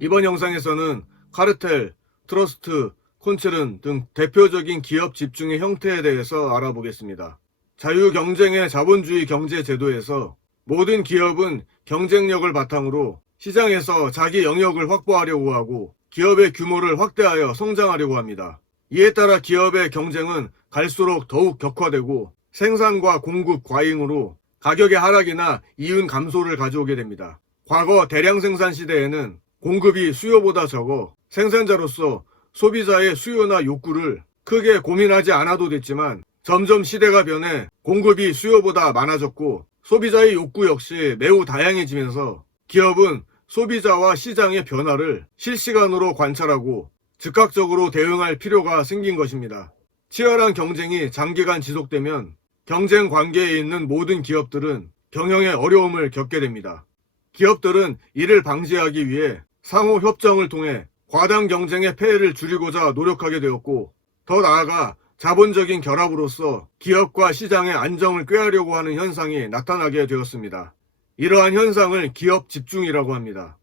이번 영상에서는 카르텔, 트러스트, 콘체른 등 대표적인 기업 집중의 형태에 대해서 알아보겠습니다. 자유경쟁의 자본주의 경제 제도에서 모든 기업은 경쟁력을 바탕으로 시장에서 자기 영역을 확보하려고 하고 기업의 규모를 확대하여 성장하려고 합니다. 이에 따라 기업의 경쟁은 갈수록 더욱 격화되고 생산과 공급 과잉으로 가격의 하락이나 이윤 감소를 가져오게 됩니다. 과거 대량 생산 시대에는 공급이 수요보다 적어 생산자로서 소비자의 수요나 욕구를 크게 고민하지 않아도 됐지만 점점 시대가 변해 공급이 수요보다 많아졌고 소비자의 욕구 역시 매우 다양해지면서 기업은 소비자와 시장의 변화를 실시간으로 관찰하고 즉각적으로 대응할 필요가 생긴 것입니다. 치열한 경쟁이 장기간 지속되면 경쟁 관계에 있는 모든 기업들은 경영에 어려움을 겪게 됩니다. 기업들은 이를 방지하기 위해 상호 협정을 통해 과당 경쟁의 폐해를 줄이고자 노력하게 되었고, 더 나아가 자본적인 결합으로서 기업과 시장의 안정을 꾀하려고 하는 현상이 나타나게 되었습니다. 이러한 현상을 기업 집중이라고 합니다.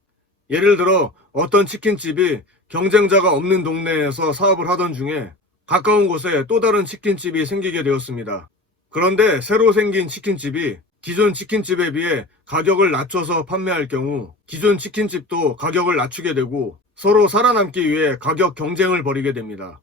예를 들어 어떤 치킨집이 경쟁자가 없는 동네에서 사업을 하던 중에 가까운 곳에 또 다른 치킨집이 생기게 되었습니다. 그런데 새로 생긴 치킨집이 기존 치킨집에 비해 가격을 낮춰서 판매할 경우 기존 치킨집도 가격을 낮추게 되고 서로 살아남기 위해 가격 경쟁을 벌이게 됩니다.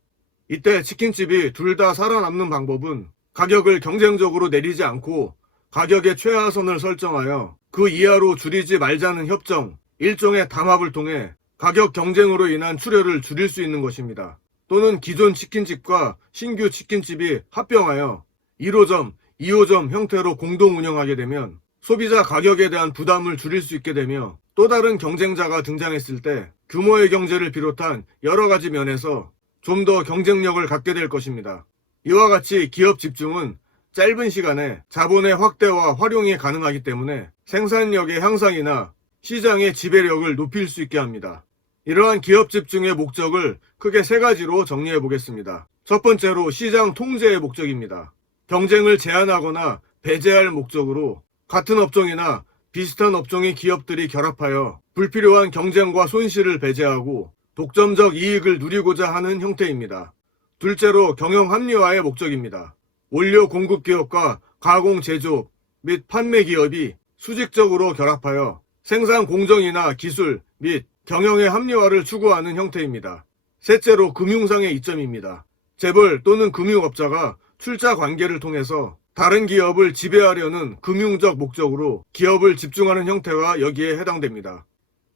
이때 치킨집이 둘 다 살아남는 방법은 가격을 경쟁적으로 내리지 않고 가격의 최하선을 설정하여 그 이하로 줄이지 말자는 협정, 일종의 담합을 통해 가격 경쟁으로 인한 출혈을 줄일 수 있는 것입니다. 또는 기존 치킨집과 신규 치킨집이 합병하여 1호점, 2호점 형태로 공동 운영하게 되면 소비자 가격에 대한 부담을 줄일 수 있게 되며 또 다른 경쟁자가 등장했을 때 규모의 경제를 비롯한 여러 가지 면에서 좀 더 경쟁력을 갖게 될 것입니다. 이와 같이 기업 집중은 짧은 시간에 자본의 확대와 활용이 가능하기 때문에 생산력의 향상이나 시장의 지배력을 높일 수 있게 합니다. 이러한 기업 집중의 목적을 크게 세 가지로 정리해 보겠습니다. 첫 번째로 시장 통제의 목적입니다. 경쟁을 제한하거나 배제할 목적으로 같은 업종이나 비슷한 업종의 기업들이 결합하여 불필요한 경쟁과 손실을 배제하고 독점적 이익을 누리고자 하는 형태입니다. 둘째로 경영 합리화의 목적입니다. 원료 공급 기업과 가공 제조업 및 판매 기업이 수직적으로 결합하여 생산 공정이나 기술 및 경영의 합리화를 추구하는 형태입니다. 셋째로 금융상의 이점입니다. 재벌 또는 금융업자가 출자 관계를 통해서 다른 기업을 지배하려는 금융적 목적으로 기업을 집중하는 형태가 여기에 해당됩니다.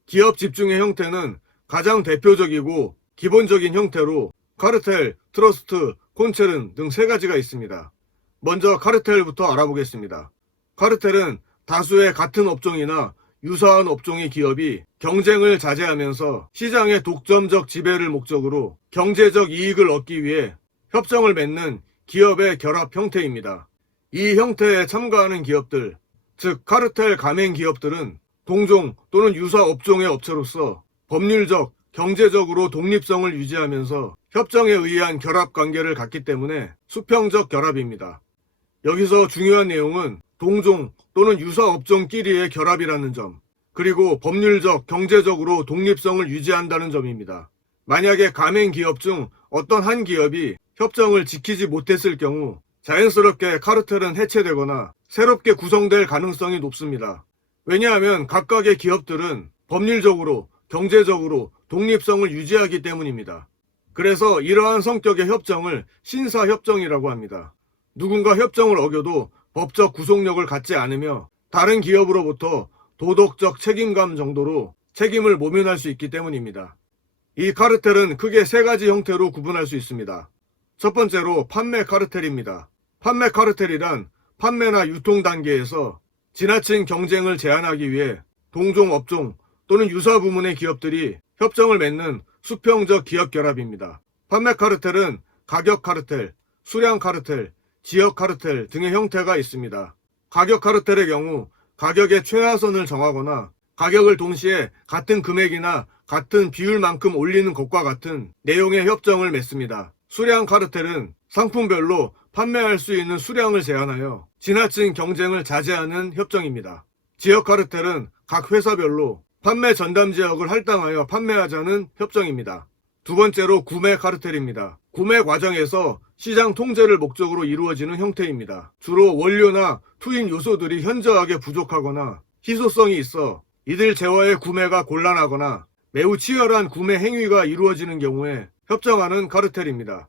기업 집중의 형태는 가장 대표적이고 기본적인 형태로 카르텔, 트러스트, 콘체른 등 세 가지가 있습니다. 먼저 카르텔부터 알아보겠습니다. 카르텔은 다수의 같은 업종이나 유사한 업종의 기업이 경쟁을 자제하면서 시장의 독점적 지배를 목적으로 경제적 이익을 얻기 위해 협정을 맺는 기업의 결합 형태입니다. 이 형태에 참가하는 기업들, 즉 카르텔 가맹 기업들은 동종 또는 유사 업종의 업체로서 법률적, 경제적으로 독립성을 유지하면서 협정에 의한 결합 관계를 갖기 때문에 수평적 결합입니다. 여기서 중요한 내용은 동종 또는 유사 업종끼리의 결합이라는 점, 그리고 법률적, 경제적으로 독립성을 유지한다는 점입니다. 만약에 가맹 기업 중 어떤 한 기업이 협정을 지키지 못했을 경우 자연스럽게 카르텔은 해체되거나 새롭게 구성될 가능성이 높습니다. 왜냐하면 각각의 기업들은 법률적으로, 경제적으로 독립성을 유지하기 때문입니다. 그래서 이러한 성격의 협정을 신사협정이라고 합니다. 누군가 협정을 어겨도 법적 구속력을 갖지 않으며 다른 기업으로부터 도덕적 책임감 정도로 책임을 모면할 수 있기 때문입니다. 이 카르텔은 크게 세 가지 형태로 구분할 수 있습니다. 첫 번째로 판매 카르텔입니다. 판매 카르텔이란 판매나 유통 단계에서 지나친 경쟁을 제한하기 위해 동종 업종 또는 유사 부문의 기업들이 협정을 맺는 수평적 기업 결합입니다. 판매 카르텔은 가격 카르텔, 수량 카르텔, 지역 카르텔 등의 형태가 있습니다. 가격 카르텔의 경우 가격의 최하선을 정하거나 가격을 동시에 같은 금액이나 같은 비율만큼 올리는 것과 같은 내용의 협정을 맺습니다. 수량 카르텔은 상품별로 판매할 수 있는 수량을 제한하여 지나친 경쟁을 자제하는 협정입니다. 지역 카르텔은 각 회사별로 판매 전담 지역을 할당하여 판매하자는 협정입니다. 두 번째로 구매 카르텔입니다. 구매 과정에서 시장 통제를 목적으로 이루어지는 형태입니다. 주로 원료나 투인 요소들이 현저하게 부족하거나 희소성이 있어 이들 제어의 구매가 곤란하거나 매우 치열한 구매 행위가 이루어지는 경우에 협정하는 카르텔입니다.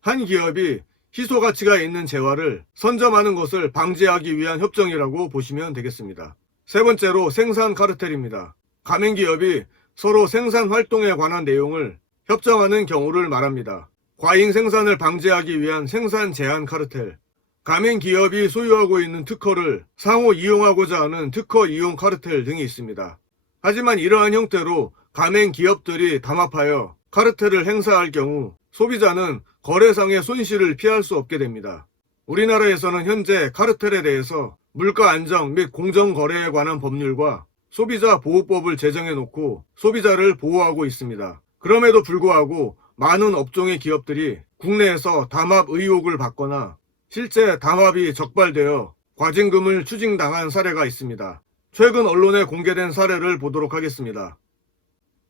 한 기업이 희소 가치가 있는 재화를 선점하는 것을 방지하기 위한 협정이라고 보시면 되겠습니다. 세 번째로 생산 카르텔입니다. 가맹 기업이 서로 생산 활동에 관한 내용을 협정하는 경우를 말합니다. 과잉 생산을 방지하기 위한 생산 제한 카르텔, 가맹 기업이 소유하고 있는 특허를 상호 이용하고자 하는 특허 이용 카르텔 등이 있습니다. 하지만 이러한 형태로 가맹 기업들이 담합하여 카르텔을 행사할 경우 소비자는 거래상의 손실을 피할 수 없게 됩니다. 우리나라에서는 현재 카르텔에 대해서 물가 안정 및 공정거래에 관한 법률과 소비자 보호법을 제정해 놓고 소비자를 보호하고 있습니다. 그럼에도 불구하고 많은 업종의 기업들이 국내에서 담합 의혹을 받거나 실제 담합이 적발되어 과징금을 추징당한 사례가 있습니다. 최근 언론에 공개된 사례를 보도록 하겠습니다.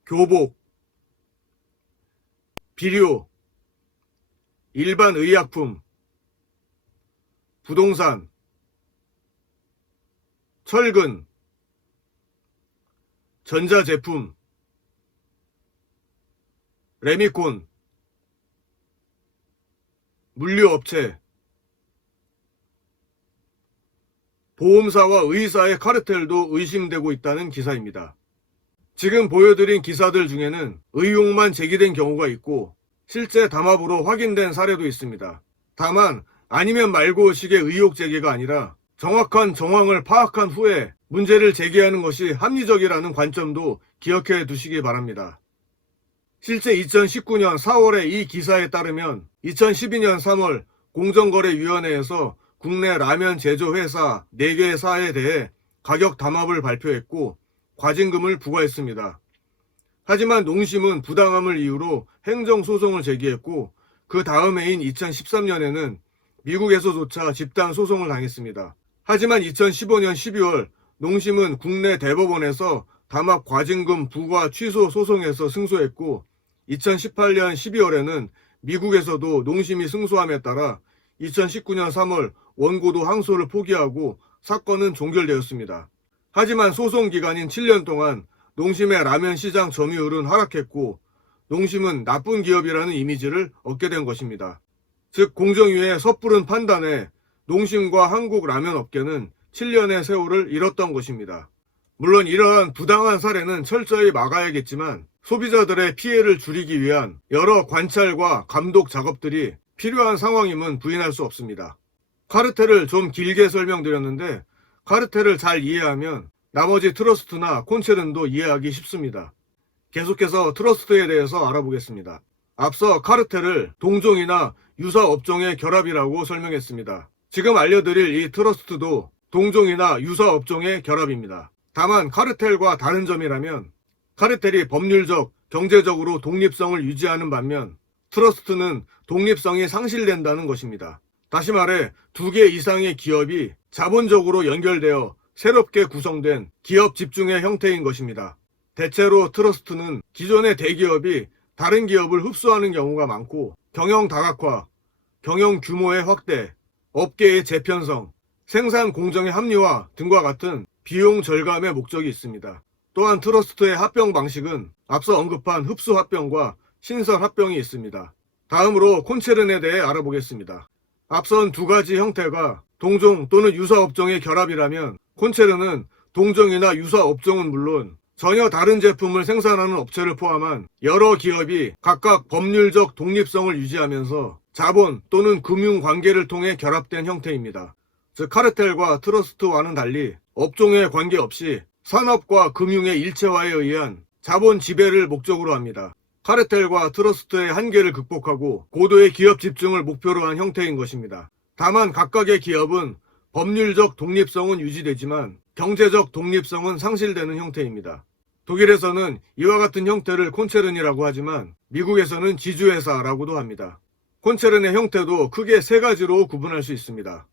교복, 비료, 일반 의약품, 부동산, 철근, 전자제품, 레미콘, 물류업체, 보험사와 의사의 카르텔도 의심되고 있다는 기사입니다. 지금 보여드린 기사들 중에는 의혹만 제기된 경우가 있고 실제 담합으로 확인된 사례도 있습니다. 다만 아니면 말고 식의 의혹 제기가 아니라 정확한 정황을 파악한 후에 문제를 제기하는 것이 합리적이라는 관점도 기억해 두시기 바랍니다. 실제 2019년 4월에 이 기사에 따르면 2012년 3월 공정거래위원회에서 국내 라면 제조회사 4개사에 대해 가격 담합을 발표했고 과징금을 부과했습니다. 하지만 농심은 부당함을 이유로 행정소송을 제기했고 그 다음 해인 2013년에는 미국에서조차 집단 소송을 당했습니다. 하지만 2015년 12월 농심은 국내 대법원에서 담합 과징금 부과 취소 소송에서 승소했고 2018년 12월에는 미국에서도 농심이 승소함에 따라 2019년 3월 원고도 항소를 포기하고 사건은 종결되었습니다. 하지만 소송 기간인 7년 동안 농심의 라면 시장 점유율은 하락했고 농심은 나쁜 기업이라는 이미지를 얻게 된 것입니다. 즉 공정위의 섣부른 판단에 농심과 한국 라면 업계는 7년의 세월을 잃었던 것입니다. 물론 이러한 부당한 사례는 철저히 막아야겠지만 소비자들의 피해를 줄이기 위한 여러 관찰과 감독 작업들이 필요한 상황임은 부인할 수 없습니다. 카르텔을 좀 길게 설명드렸는데 카르텔을 잘 이해하면 나머지 트러스트나 콘체른도 이해하기 쉽습니다. 계속해서 트러스트에 대해서 알아보겠습니다. 앞서 카르텔을 동종이나 유사 업종의 결합이라고 설명했습니다. 지금 알려드릴 이 트러스트도 동종이나 유사 업종의 결합입니다. 다만 카르텔과 다른 점이라면 카르텔이 법률적, 경제적으로 독립성을 유지하는 반면 트러스트는 독립성이 상실된다는 것입니다. 다시 말해 2개 이상의 기업이 자본적으로 연결되어 새롭게 구성된 기업 집중의 형태인 것입니다. 대체로 트러스트는 기존의 대기업이 다른 기업을 흡수하는 경우가 많고 경영 다각화, 경영 규모의 확대, 업계의 재편성, 생산 공정의 합리화 등과 같은 비용 절감의 목적이 있습니다. 또한 트러스트의 합병 방식은 앞서 언급한 흡수 합병과 신설 합병이 있습니다. 다음으로 콘체른에 대해 알아보겠습니다. 앞선 두 가지 형태가 동종 또는 유사 업종의 결합이라면 콘체른은 동종이나 유사 업종은 물론 전혀 다른 제품을 생산하는 업체를 포함한 여러 기업이 각각 법률적 독립성을 유지하면서 자본 또는 금융 관계를 통해 결합된 형태입니다. 즉 카르텔과 트러스트와는 달리 업종에 관계없이 산업과 금융의 일체화에 의한 자본 지배를 목적으로 합니다. 카르텔과 트러스트의 한계를 극복하고 고도의 기업 집중을 목표로 한 형태인 것입니다. 다만 각각의 기업은 법률적 독립성은 유지되지만 경제적 독립성은 상실되는 형태입니다. 독일에서는 이와 같은 형태를 콘체른이라고 하지만 미국에서는 지주회사라고도 합니다. 콘체른의 형태도 크게 3가지로 구분할 수 있습니다.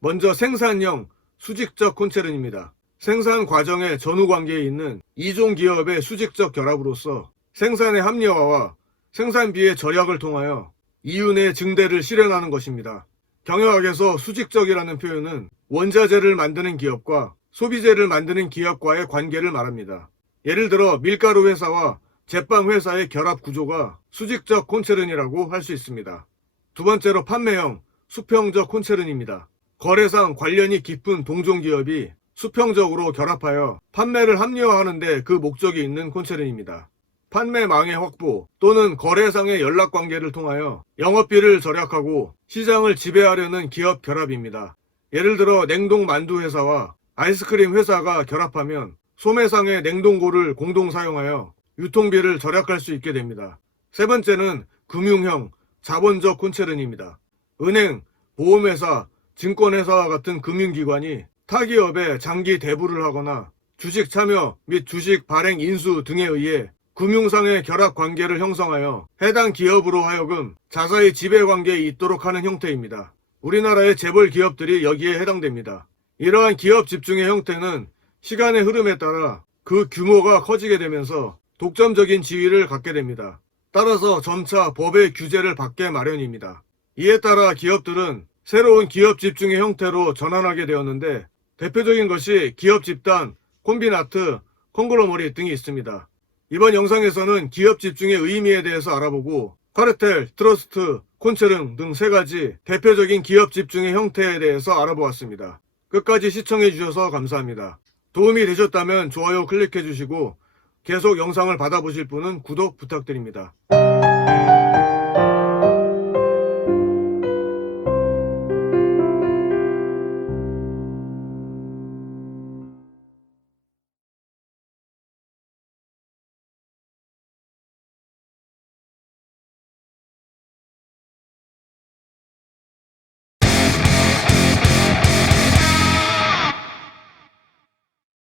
먼저 생산형 수직적 콘체른입니다. 생산 과정의 전후 관계에 있는 이종 기업의 수직적 결합으로서 생산의 합리화와 생산비의 절약을 통하여 이윤의 증대를 실현하는 것입니다. 경영학에서 수직적이라는 표현은 원자재를 만드는 기업과 소비재를 만드는 기업과의 관계를 말합니다. 예를 들어 밀가루 회사와 제빵 회사의 결합 구조가 수직적 콘체른이라고 할 수 있습니다. 두 번째로 판매형, 수평적 콘체른입니다. 거래상 관련이 깊은 동종기업이 수평적으로 결합하여 판매를 합리화하는 데 그 목적이 있는 콘체른입니다. 판매망의 확보 또는 거래상의 연락관계를 통하여 영업비를 절약하고 시장을 지배하려는 기업 결합입니다. 예를 들어 냉동 만두 회사와 아이스크림 회사가 결합하면 소매상의 냉동고를 공동 사용하여 유통비를 절약할 수 있게 됩니다. 세 번째는 금융형, 자본적 콘체른입니다. 은행, 보험회사, 증권회사와 같은 금융기관이 타 기업에 장기 대부를 하거나 주식 참여 및 주식 발행 인수 등에 의해 금융상의 결합 관계를 형성하여 해당 기업으로 하여금 자사의 지배 관계에 있도록 하는 형태입니다. 우리나라의 재벌 기업들이 여기에 해당됩니다. 이러한 기업 집중의 형태는 시간의 흐름에 따라 그 규모가 커지게 되면서 독점적인 지위를 갖게 됩니다. 따라서 점차 법의 규제를 받게 마련입니다. 이에 따라 기업들은 새로운 기업 집중의 형태로 전환하게 되었는데 대표적인 것이 기업 집단, 콤비나트, 콩글로머릿 등이 있습니다. 이번 영상에서는 기업 집중의 의미에 대해서 알아보고 카르텔, 트러스트, 콘체른 등 세 가지 대표적인 기업 집중의 형태에 대해서 알아보았습니다. 끝까지 시청해 주셔서 감사합니다. 도움이 되셨다면 좋아요 클릭해 주시고 계속 영상을 받아보실 분은 구독 부탁드립니다.